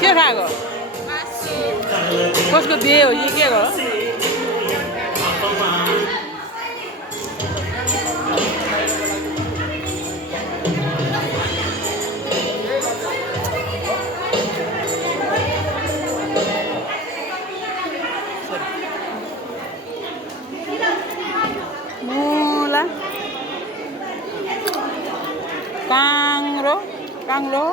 के खाएको कसको बिहे हो कि के हो मुला काङ्रो काङ्रो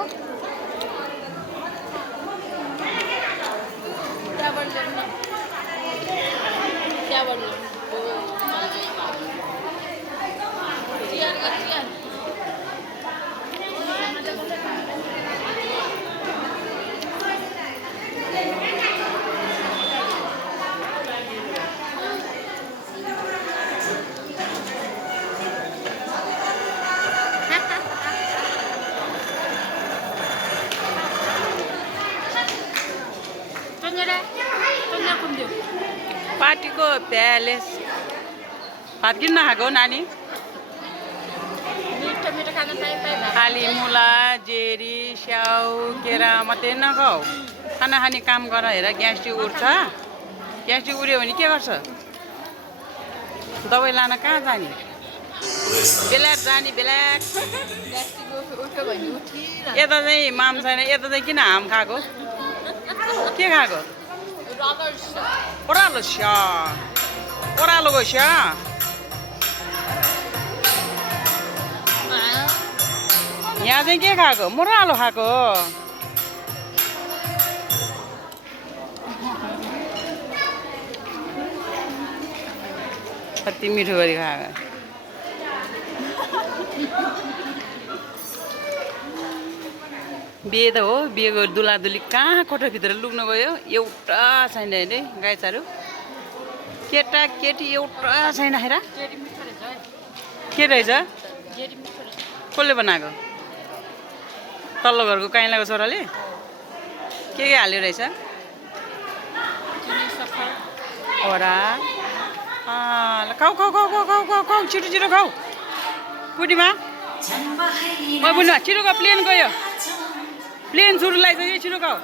पार्टीको प्यालेस भात किन नखाएको नानी खाली मुला जेरी स्याउ केरा मात्रै नखाऊ खाना खाने काम गर हेर ग्यास्ट्रिक उठ्छ ग्यास्ट्रिक उठ्यो भने के गर्छ दबाई लान कहाँ जाने बेलायत जाने बेलायत यता चाहिँ माम छैन यता चाहिँ किन हाम खाएको के खाएको ओह्रालो स्या ओह्रालोको स्या यहाँ चाहिँ के खाएको मोरालो खाएको कति मिठो गरी खाएको बिहे त हो बिहेको दुलादुली कहाँ कोठाभित्र लुक्न गयो एउटा छैन अरे गाईचारू केटा केटी एउटा छैन हेर के रहेछ कसले बनाएको तल्लो घरको काइलाको छोराले के हाल्यो रहेछ ओरा खाऊ खाऊ खाऊ खाऊ खाऊ खाऊ खाऊ छिटो छिटो खाऊ पुटीमा बुझ्नु छिटो खाऊ प्लेन गयो प्लेन सुरु लाग्छ छिटो खाऊ